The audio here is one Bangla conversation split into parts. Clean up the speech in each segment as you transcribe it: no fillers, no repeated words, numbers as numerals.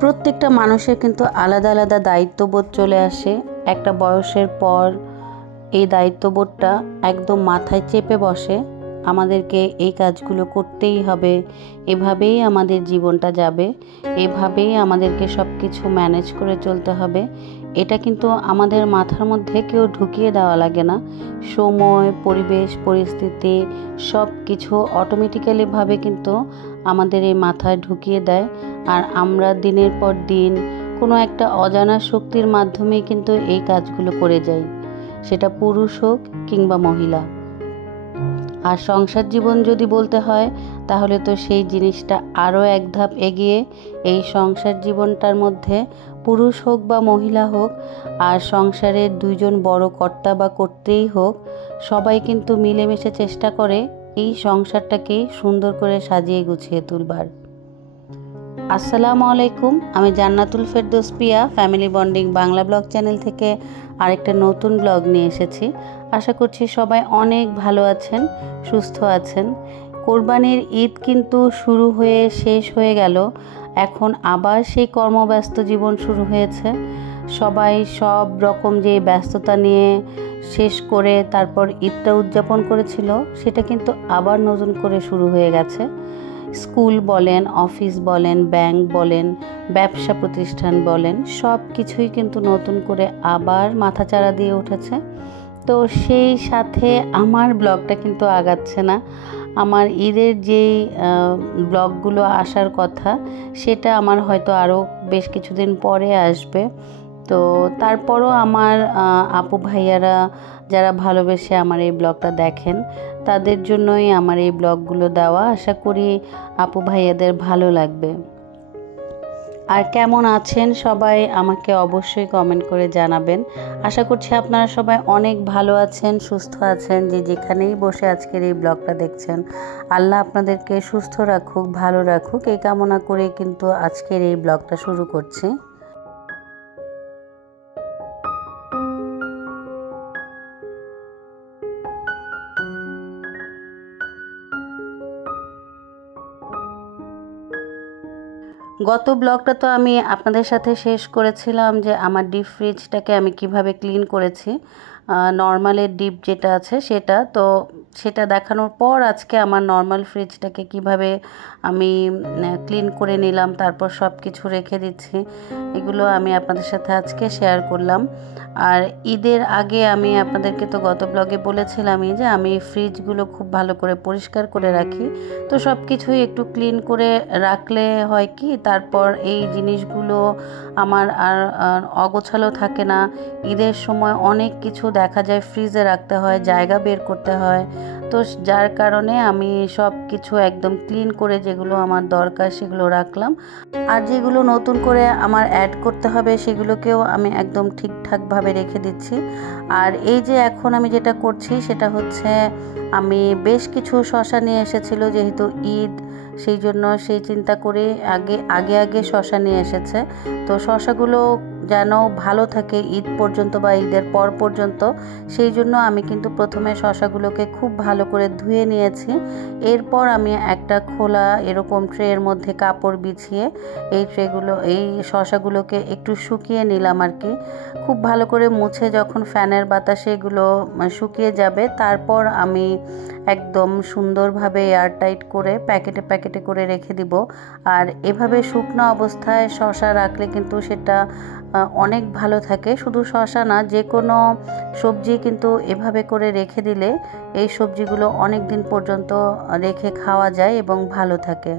প্রত্যেকটা মানুষের কিন্তু আলাদা আলাদা দায়িত্ববোধ চলে আসে। একটা বয়সের পর এই দায়িত্ববোধটা একদম মাথায় চেপে বসে, আমাদেরকে এই কাজগুলো করতেই হবে, এভাবেই আমাদের জীবনটা যাবে, এভাবেই আমাদেরকে সব কিছু ম্যানেজ করে চলতে হবে। এটা কিন্তু আমাদের মাথার মধ্যে কেউ ঢুকিয়ে দেওয়া লাগে না। সময়, পরিবেশ, পরিস্থিতি সব কিছু অটোমেটিক্যালিভাবে কিন্তু আমাদের এই মাথায় ঢুকিয়ে দেয়। আর আমরা দিনের পর দিন কোনো একটা অজানা শক্তির মাধ্যমেই কিন্তু এই কাজগুলো করে যাই, সেটা পুরুষ হোক কিংবা মহিলা। আর সংসার জীবন যদি বলতে হয় তাহলে তো সেই জিনিসটা আরও এক ধাপ এগিয়ে। এই সংসার জীবনটার মধ্যে পুরুষ হোক বা মহিলা হোক, আর সংসারের দুইজন বড় কর্তা বা কর্ত্রীই হোক, সবাই কিন্তু মিলেমিশে চেষ্টা করে এই সংসারটাকে সুন্দর করে সাজিয়ে গুছিয়ে তুলবার। আসসালামু আলাইকুম, আমি Jannatul Ferdous Piya family bonding Bangla blog channel থেকে আরেকটা নতুন ব্লগ নিয়ে এসেছি। আশা করছি সবাই অনেক ভালো আছেন, সুস্থ আছেন। কোরবানির ঈদ কিন্তু শুরু হয়ে শেষ হয়ে গেল, এখন আবার সেই কর্মব্যস্ত জীবন শুরু হয়েছে। সবাই সব রকম যে ব্যস্ততা নিয়ে শেষ করে তারপর ঈদটা উদযাপন করেছিল, সেটা কিন্তু আবার নতুন করে শুরু হয়ে গেছে। স্কুল বলেন, অফিস বলেন, ব্যাংক বলেন, ব্যবসা প্রতিষ্ঠান বলেন, সব কিছুই কিন্তু নতুন করে আবার মাথাচাড়া দিয়ে উঠেছে। তো সেই সাথে আমার ব্লগটা কিন্তু আগাচ্ছে না। আমার ঈদের যেই ব্লগগুলো আসার কথা, সেটা আমার হয়তো আরও বেশ কিছুদিন পরে আসবে। তো তারপরও আমার আপু ভাইয়ারা যারা ভালোবেসে আমার এই ব্লগটা দেখেন, তাদের জন্যই আমার এই ব্লগগুলো দেওয়া। আশা করি আপু ভাইয়াদের ভালো লাগবে। আর কেমন আছেন সবাই আমাকে অবশ্যই কমেন্ট করে জানাবেন। আশা করছি আপনারা সবাই অনেক ভালো আছেন, সুস্থ আছেন। যে যেখানেই বসে আজকের এই ব্লগটা দেখছেন, আল্লাহ আপনাদেরকে সুস্থ রাখুক, ভালো রাখুক, এই কামনা করে কিন্তু আজকের এই ব্লগটা শুরু করছি। গত ব্লগটা তো আমি আপনাদের সাথে শেষ করেছিলাম যে আমার ডিপ ফ্রিজটাকে আমি কিভাবে ক্লিন করেছি, নর্মালের ডিপ যেটা আছে সেটা দেখানোর পর আজকে আমার নর্মাল ফ্রিজটাকে কিভাবে আমি ক্লিন করে নিলাম, তারপর সব কিছু রেখে দিচ্ছি, এগুলো আমি আপনাদের সাথে আজকে শেয়ার করলাম। আর ঈদের আগে আমি আপনাদেরকে তো গত ব্লগে বলেছিলামই যে আমি ফ্রিজগুলো খুব ভালো করে পরিষ্কার করে রাখি। তো সব কিছুই একটু ক্লিন করে রাখলে হয় কি, তারপর এই জিনিসগুলো আমার আর অগোছালো থাকে না। ঈদের সময় অনেক কিছু দেখা যায় ফ্রিজে রাখতে হয়, জায়গা বের করতে হয়। তো যার কারণে আমি সব কিছু একদম ক্লিন করে যেগুলো আমার দরকার সেগুলো রাখলাম, আর যেগুলো নতুন করে আমার অ্যাড করতে হবে সেগুলোকেও আমি একদম ঠিকঠাকভাবে রেখে দিচ্ছি। আর এই যে এখন আমি যেটা করছি সেটা হচ্ছে, আমি বেশ কিছু শসা নিয়ে এসেছিল, যেহেতু ঈদ, সেই জন্য সেই চিন্তা করে আগে শসা নিয়ে এসেছে। তো শসাগুলো যেন ভালো থাকে ঈদ পর্যন্ত বা ঈদের পর পর্যন্ত, সেই জন্য আমি কিন্তু প্রথমে শসাগুলোকে খুব ভালো করে ধুয়ে নিয়েছি। এরপর আমি একটা খোলা এরকম ট্রের মধ্যে কাপড় বিছিয়ে এই শসাগুলোকে একটু শুকিয়ে নিলাম আর কি। খুব ভালো করে মুছে যখন ফ্যানের বাতাসে এগুলো শুকিয়ে যাবে, তারপর আমি একদম সুন্দরভাবে এয়ারটাইট করে প্যাকেটে করে রেখে দিব। আর এভাবে শুকনো অবস্থায় শসা রাখলে কিন্তু সেটা অনেক ভালো থাকে। শুধু শসা না, যে কোনো সবজি কিন্তু এভাবে করে রেখে দিলে এই সবজিগুলো অনেক দিন পর্যন্ত রেখে খাওয়া যায় এবং ভালো থাকে।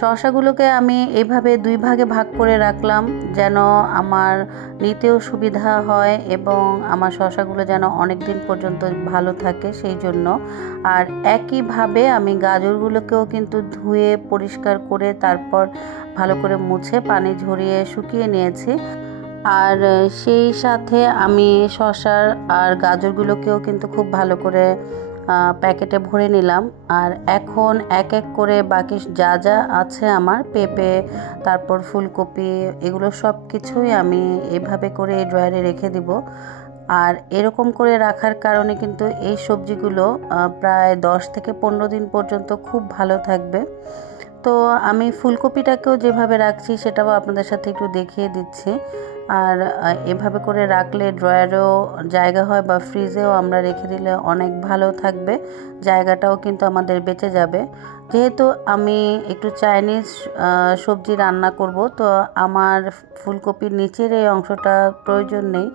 শসাগুলোকে আমি এইভাবে দুই ভাগে ভাগ করে রাখলাম যেন আমার নিতেও সুবিধা হয় এবং আমার শসাগুলো যেন অনেক দিন পর্যন্ত ভালো থাকে সেই জন্য। আর একইভাবে আমি গাজরগুলোকেও কিন্তু ধুয়ে পরিষ্কার করে তারপর ভালো করে মুছে পানি ঝরিয়ে শুকিয়ে নিয়েছি। আর সেই সাথে আমি শসার আর গাজরগুলোকেও কিন্তু খুব ভালো করে প্যাকেটে ভরে নিলাম। আর এখন এক এক করে বাকি যা যা আছে আমার পেঁপে, তারপর ফুলকপি, এগুলো সব কিছুই আমি এভাবে করে এই ড্রয়ারে রেখে দিব। আর এরকম করে রাখার কারণে কিন্তু এই সবজিগুলো প্রায় 10 থেকে 15 দিন পর্যন্ত খুব ভালো থাকবে। তো আমি ফুলকপিটাকেও যেভাবে রাখছি সেটাও আপনাদের সাথে একটু দেখিয়ে দিচ্ছি। আর এভাবে করে রাখলে ড্রয়ারেও জায়গা হয় বা ফ্রিজেও আমরা রেখে দিলে অনেক ভালো থাকবে, জায়গাটাও কিন্তু আমাদের বেঁচে যাবে। যেহেতু আমি একটু চাইনিজ সবজি রান্না করব, তো আমার ফুলকপির নিচের এই অংশটা প্রয়োজন নেই,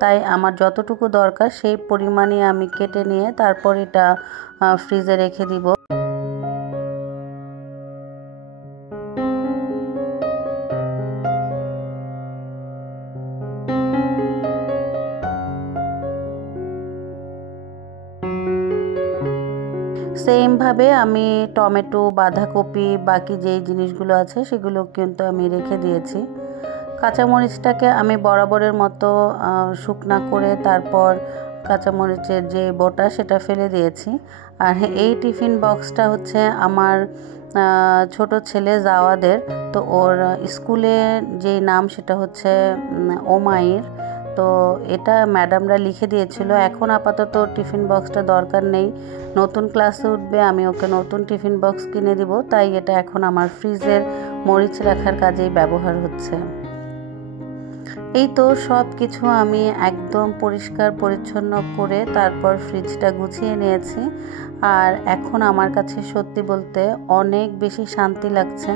তাই আমার যতটুকু দরকার সেই পরিমাণে আমি কেটে নিয়ে তারপর এটা ফ্রিজে রেখে দিব। সেমভাবে আমি টমেটো, বাঁধাকপি, বাকি যেই জিনিসগুলো আছে সেগুলো কিন্তু আমি রেখে দিয়েছি। কাঁচামরিচটাকে আমি বরাবরের মতো শুকনা করে তারপর কাঁচামরিচের যে বোটা সেটা ফেলে দিয়েছি। আর এই টিফিন বক্সটা হচ্ছে আমার ছোট ছেলে জাওয়াদের, তো ওর স্কুলে যেই নাম সেটা হচ্ছে ওমাইর। তো এটা ম্যাডামরা লিখে দিয়েছিল। এখন আপাতত টিফিন বক্সটা দরকার নেই, নতুন ক্লাসে উঠবে, আমি ওকে নতুন টিফিন বক্স কিনে দিব, তাই এটা এখন আমার ফ্রিজের মরিচ রাখার কাজেই ব্যবহার হচ্ছে। এই তো সব কিছু আমি একদম পরিষ্কার পরিচ্ছন্ন করে তারপর ফ্রিজটা গুছিয়ে নিয়েছি। আর এখন আমার কাছে সত্যি বলতে অনেক বেশি শান্তি লাগছে।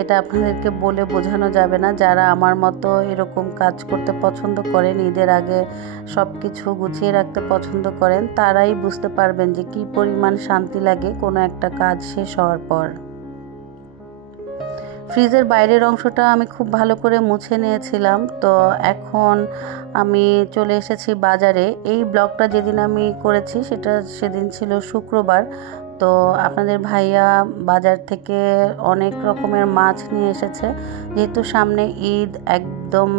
এটা আপনাদেরকে বলে বোঝানো যাবে না। যারা আমার মতো এরকম কাজ করতে পছন্দ করেন, ঈদের আগে সব কিছু গুছিয়ে রাখতে পছন্দ করেন, তারাই বুঝতে পারবেন যে কী পরিমাণ শান্তি লাগে কোনো একটা কাজ শেষ হওয়ার পর। ফ্রিজের বাইরের অংশটা আমি খুব ভালো করে মুছে নিয়েছিলাম। তো এখন আমি চলে এসেছি বাজারে। এই ব্লগটা যেদিন আমি করেছি সেদিন ছিল শুক্রবার। তো আপনাদের ভাইয়া বাজার থেকে অনেক রকমের মাছ নিয়ে এসেছে। যেহেতু সামনে ঈদ, একদম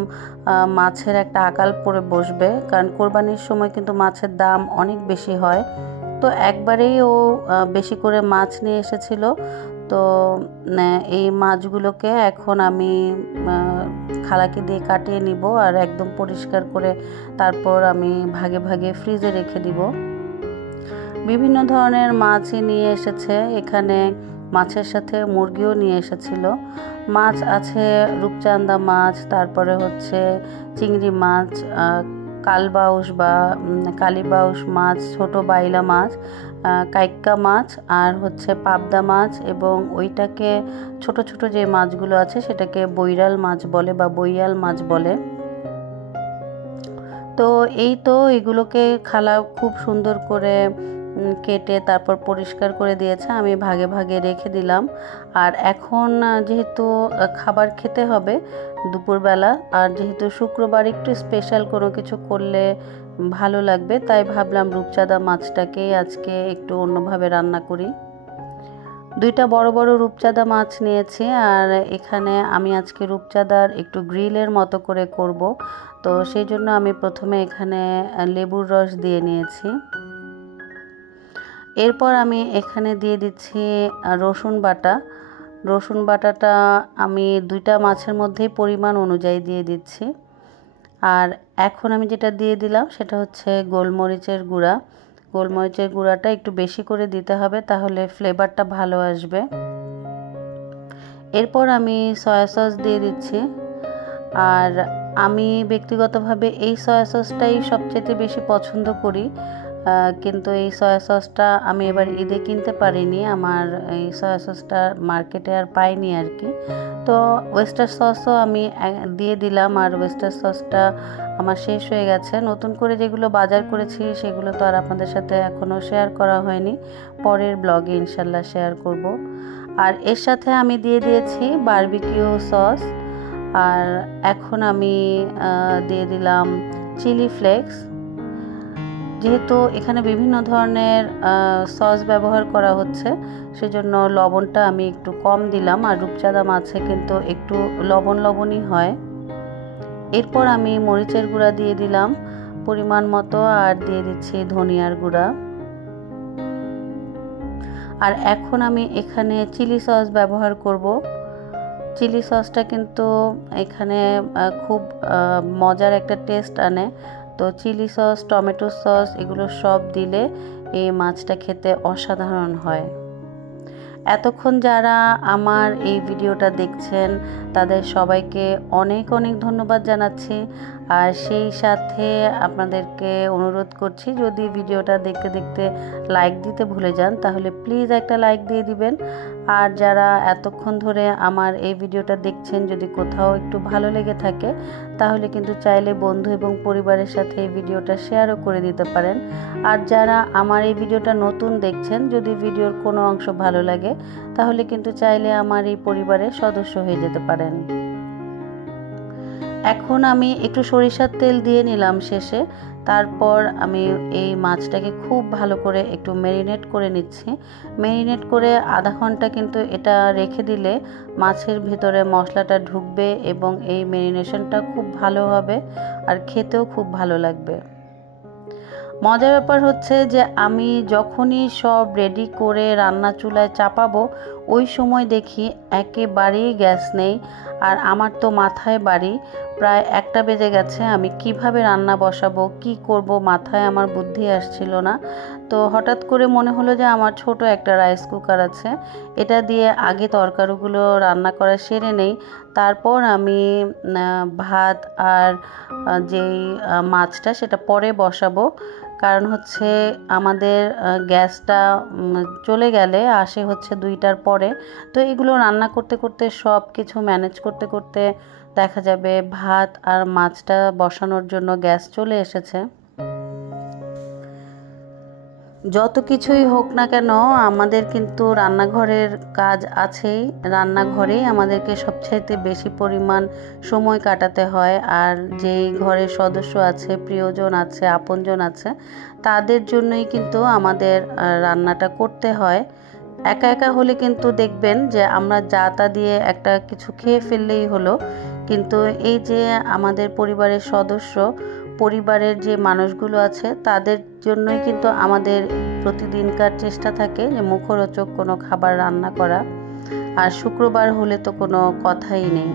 মাছের একটা আকাল পড়ে বসবে, কারণ কোরবানির সময় কিন্তু মাছের দাম অনেক বেশি হয়। তো একবারেই ও বেশি করে মাছ নিয়ে এসেছিল। তো এই মাছগুলোকে এখন আমি খালাকে দিয়ে কাটিয়ে নিব আর একদম পরিষ্কার করে তারপর আমি ভাগে ভাগে ফ্রিজে রেখে দিব। বিভিন্ন ধরনের মাছই নিয়ে এসেছে এখানে, মাছের সাথে মুরগিও নিয়ে এসেছিল। মাছ আছে রূপচাঁদা মাছ, তারপরে হচ্ছে চিংড়ি মাছ, কালবাউস বা কালীবাউস মাছ, ছোট বাইলা মাছ, কাইক্কা মাছ, আর হচ্ছে পাবদা মাছ, এবং ওইটাকে ছোট ছোট যে মাছগুলো আছে সেটাকে বৈরাল মাছ বলে বা বৈয়াল মাছ বলে। তো এই তো এগুলোকে খালা খুব সুন্দর করে কেটে তারপর পরিষ্কার করে দিয়েছে, আমি ভাগে ভাগে রেখে দিলাম। আর এখন যেহেতু খাবার খেতে হবে দুপুরবেলা, আর যেহেতু শুক্রবার একটু স্পেশাল কোনো কিছু করলে ভালো লাগবে, তাই ভাবলাম রূপচাঁদা মাছটাকেই আজকে একটু অন্যভাবে রান্না করি। দুইটা বড় বড় রূপচাঁদা মাছ নিয়েছি, আর এখানে আমি আজকে রূপচাঁদার একটু গ্রিলের মতো করে করব। তো সেই জন্য আমি প্রথমে এখানে লেবুর রস দিয়ে নিয়েছি। এরপর আমি এখানে দিয়ে দিচ্ছি রসুন বাটা। রসুন বাটাটা আমি দুইটা মাছের মধ্যেই পরিমাণ অনুযায়ী দিয়ে দিচ্ছি। আর এখন আমি যেটা দিয়ে দিলাম সেটা হচ্ছে গোলমরিচের গুঁড়া। গোলমরিচের গুঁড়াটা একটু বেশি করে দিতে হবে, তাহলে ফ্লেভারটা ভালো আসবে। এরপর আমি সয়া সস দিয়ে দিচ্ছি। আর আমি ব্যক্তিগতভাবে এই সয়া সসটাই সবচেয়ে বেশি পছন্দ করি, কিন্তু এই সয়া সসটা আমি এবার ঈদে কিনতে পারিনি, আমার এই সয়া সসটা মার্কেটে আর পাইনি আর কি। তো ওয়েস্টার সসও আমি দিয়ে দিলাম, আর ওয়েস্টার সসটা আমার শেষ হয়ে গেছে। নতুন করে যেগুলো বাজার করেছি সেগুলো তো আর আপনাদের সাথে এখনও শেয়ার করা হয়নি, পরের ব্লগে ইনশাল্লাহ শেয়ার করব। আর এর সাথে আমি দিয়ে দিয়েছি বারবিকিউ সস, আর এখন আমি দিয়ে দিলাম চিলি ফ্লেক্স। যেহেতু এখানে বিভিন্ন ধরনের সস ব্যবহার করা হচ্ছে সেজন্য লবণটা আমি একটু কম দিলাম, আর রূপচাঁদা মাছে কিন্তু একটু লবণ লবণই হয়। এরপর আমি মরিচের গুঁড়া দিয়ে দিলাম পরিমাণ মতো, আর দিয়ে দিচ্ছি ধনিয়ার গুঁড়া। আর এখন আমি এখানে চিলি সস ব্যবহার করব। চিলি সসটা কিন্তু এখানে খুব মজার একটা টেস্ট আনে। তো চিলি সস, টমেটো সস এগুলো সব দিলে এই মাছটা খেতে অসাধারণ হয়। এতক্ষণ যারা আমার এই ভিডিওটা দেখছেন তাদের সবাইকে অনেক অনেক ধন্যবাদ জানাচ্ছি। আর সেই সাথে আপনাদেরকে অনুরোধ করছি, যদি ভিডিওটা দেখতে দেখতে লাইক দিতে ভুলে যান তাহলে প্লিজ একটা লাইক দিয়ে দিবেন। আর যারা এতক্ষণ ধরে আমার এই ভিডিওটা দেখছেন, যদি কোথাও একটু ভালো লেগে থাকে তাহলে কিন্তু চাইলে বন্ধু এবং পরিবারের সাথে এই ভিডিওটা শেয়ারও করে দিতে পারেন। আর যারা আমার এই ভিডিওটা নতুন দেখছেন, যদি ভিডিওর কোনো অংশ ভালো লাগে তাহলে কিন্তু চাইলে আমার এই পরিবারের সদস্য হয়ে যেতে পারেন। এখন আমি একটু সরিষার তেল দিয়ে নিলাম শেষে। তারপর আমি এই মাছটাকে খুব ভালো করে একটু ম্যারিনেট করে নিচ্ছি। ম্যারিনেট করে আধা ঘন্টা কিন্তু এটা রেখে দিলে মাছের ভিতরে মশলাটা ঢুকবে এবং এই ম্যারিনেশনটা খুব ভালো হবে আর খেতেও খুব ভালো লাগবে। মজার ব্যাপার হচ্ছে যে আমি যখনই সব রেডি করে রান্না চুলায় চাপাবো ওই সময় দেখি একেবারেই গ্যাস নেই। আর আমার তো মাথায় বাড়ি, প্রায় 1টা বেজে গেছে। আমি কিভাবে রান্না বসাবো, কি করব, মাথায় আমার বুদ্ধি আসছিল না। তো হঠাৎ করে মনে হলো যে আমার ছোট একটা রাইস কুকার আছে, এটা দিয়ে আগে তরকারিগুলো রান্না করা সেরে নেই। তারপর আমি ভাত আর যেই মাছটা সেটা পরে বসাবো। কারণ হচ্ছে আমাদের গ্যাসটা চলে গেলে আসে হচ্ছে 2টার পরে। তো এগুলো রান্না করতে করতে সব কিছু ম্যানেজ করতে করতে দেখা যাবে ভাত আর মাছটা বসানোর জন্য গ্যাস চলে এসেছে। যত কিছুই হোক না কেন আমাদের কিন্তু রান্নাঘরের কাজ আছেই। রান্নাঘরেই আমাদেরকে সবচাইতে বেশি পরিমাণ সময় কাটাতে হয়। আর যেই ঘরের সদস্য আছে, প্রিয়জন আছে, আপনজন আছে, তাদের জন্যই কিন্তু আমাদের রান্নাটা করতে হয়। একা একা হলে কিন্তু দেখবেন যে আমরা যা তা দিয়ে একটা কিছু খেয়ে ফেললেই হলো, কিন্তু এই যে আমাদের পরিবারের সদস্য, পরিবারের যে মানুষগুলো আছে তাদের জন্যই কিন্তু আমাদের প্রতিদিনকার চেষ্টা থাকে যে মুখরোচক কোনো খাবার রান্না করা। আর শুক্রবার হলে তো কোনো কথাই নেই।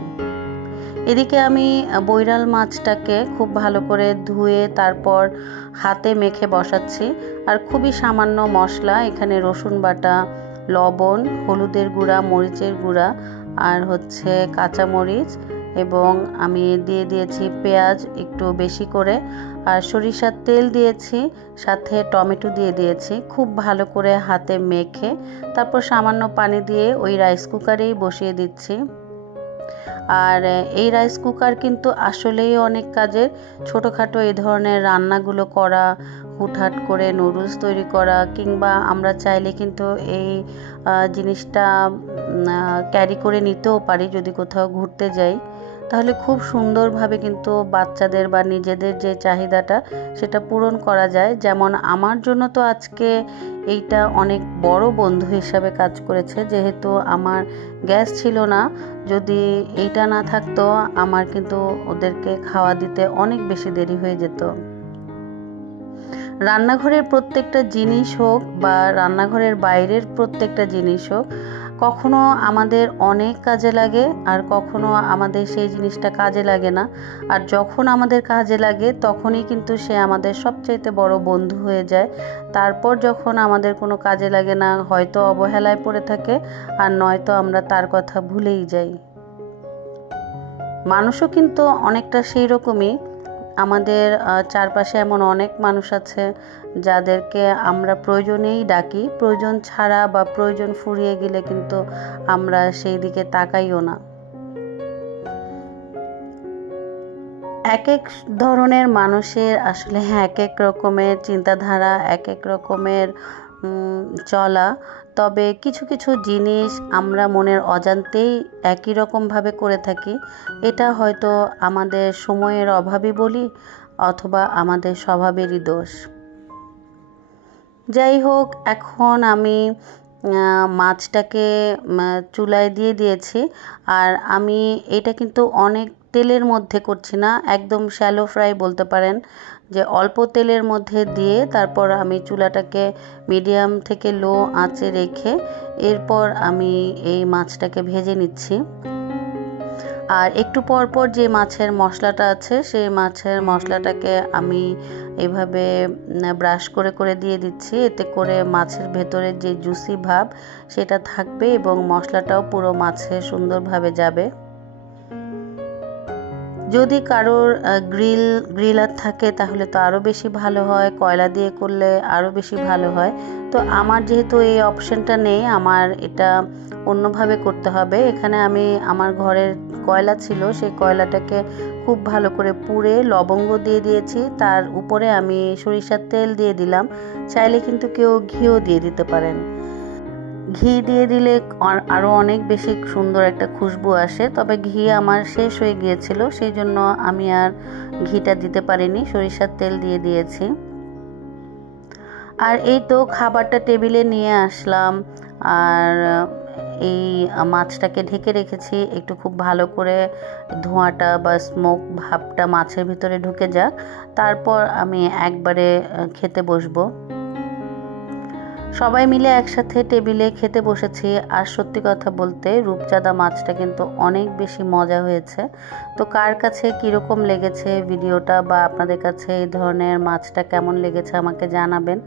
এদিকে আমি বৈরাল মাছটাকে খুব ভালো করে ধুয়ে তারপর হাতে মেখে বসাচ্ছি। আর খুবই সামান্য মশলা, এখানে রসুন বাটা, লবণ, হলুদের গুঁড়া, মরিচের গুঁড়া আর হচ্ছে কাঁচামরিচ, এবং আমি দিয়ে দিয়েছি পেঁয়াজ একটু বেশি করে, আর সরিষার তেল দিয়েছি, সাথে টমেটো দিয়ে দিয়েছি। খুব ভালো করে হাতে মেখে তারপর সামান্য পানি দিয়ে ওই রাইস কুকারেই বসিয়ে দিচ্ছি। আর এই রাইস কুকার কিন্তু আসলেই অনেক কাজের। ছোটোখাটো এই ধরনের রান্নাগুলো করা, হুটহাট করে নুডলস তৈরি করা, কিংবা আমরা চাইলে কিন্তু এই জিনিসটা ক্যারি করে নিতেও পারি। যদি কোথাও ঘুরতে যাই তাহলে খুব সুন্দরভাবে কিন্তু বাচ্চাদের বা নিজেদের যে চাহিদাটা সেটা পূরণ করা যায়। যেমন আমার জন্য তো আজকে এইটা অনেক বড় বন্ধু হিসাবে কাজ করেছে, যেহেতু আমার গ্যাস ছিল না। যদি এইটা না থাকতো আমার কিন্তু ওদেরকে খাওয়া দিতে অনেক বেশি দেরি হয়ে যেত। রান্নাঘরের প্রত্যেকটা জিনিস হোক বা রান্নাঘরের বাইরের প্রত্যেকটা জিনিস হোক, কখনো আমাদের অনেক কাজে লাগে আর কখনো আমাদের সেই জিনিসটা কাজে লাগে না। আর যখন আমাদের কাজে লাগে তখনই কিন্তু সে আমাদের সবচাইতে বড় বন্ধু হয়ে যায়। তারপর যখন আমাদের কোনো কাজে লাগে না, হয়তো অবহেলায় পড়ে থাকে আর নয়তো আমরা তার কথা ভুলেই যাই। মানুষও কিন্তু অনেকটা সেই রকমই। আমাদের চারপাশে এমন অনেক মানুষ আছে যাদেরকে আমরা প্রয়োজনেই ডাকি, প্রয়োজন ছাড়া বা প্রয়োজন ফুরিয়ে গেলে কিন্তু আমরা সেই দিকে তাকাইও না। এক এক ধরনের মানুষের আসলে এক এক রকমের চিন্তাধারা, এক এক রকমের চলা। তবে কিছু কিছু জিনিস আমরা মনের অজান্তেই একই রকমভাবে করে থাকি। এটা হয়তো আমাদের সময়ের অভাবই বলি, অথবা আমাদের স্বভাবেরই দোষ। যাই হোক, এখন আমি মাছটাকে চুলায় দিয়ে দিয়েছি। আর আমি এটা কিন্তু অনেক তেলের মধ্যে করছি না, একদম শ্যালো ফ্রাই বলতে পারেন, যে অল্প তেলের মধ্যে দিয়ে তারপর আমি চুলাটাকে মিডিয়াম থেকে লো আঁচে রেখে এরপর আমি এই মাছটাকে ভেজে নিচ্ছি। আর একটু পর পর যে মাছের মশলাটা আছে সেই মাছের মশলাটাকে আমি এভাবে ব্রাশ করে করে দিয়ে দিচ্ছি, এতে করে মাছের ভেতরে যে জুসি ভাব সেটা থাকবে এবং মশলাটাও পুরো মাছে সুন্দরভাবে যাবে। যদি কারোর গ্রিলার থাকে তাহলে তো আরও বেশি ভালো হয়, কয়লা দিয়ে করলে আরও বেশি ভালো হয়। তো আমার যেহেতু এই অপশানটা নেই, আমার এটা অন্যভাবে করতে হবে। এখানে আমি আমার ঘরের কয়লা ছিল, সেই কয়লাটাকে খুব ভালো করে পুড়ে লবঙ্গ দিয়ে দিয়েছি, তার উপরে আমি সরিষার তেল দিয়ে দিলাম। চাইলে কিন্তু কেউ ঘিও দিয়ে দিতে পারেন। ঘি দিয়ে দিলে আরও অনেক বেশি সুন্দর একটা খুশবু আসে, তবে ঘি আমার শেষ হয়ে গিয়েছিল, সেই জন্য আমি আর ঘিটা দিতে পারিনি, সরিষার তেল দিয়ে দিয়েছি। আর এই তো খাবারটা টেবিলে নিয়ে আসলাম, আর এই মাছটাকে ঢেকে রেখেছি একটু খুব ভালো করে ধোঁয়াটা বা স্মোক ভাবটা মাছের ভিতরে ঢুকে যাক, তারপর আমি একবারে খেতে বসবো। সবাই মিলে একসাথে টেবিলে খেতে বসেছি। আর সত্যি কথা বলতে রূপচাঁদা মাছটা কিন্তু অনেক বেশি মজা হয়েছে। তো কার কাছে কীরকম লেগেছে ভিডিওটা, বা আপনাদের কাছে এই ধরনের মাছটা কেমন লেগেছে আমাকে জানাবেন।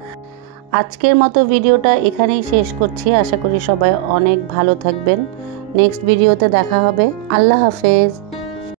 আজকের মতো ভিডিওটা এখানেই শেষ করছি। আশা করি সবাই অনেক ভালো থাকবেন। নেক্সট ভিডিওতে দেখা হবে। আল্লাহ হাফেজ।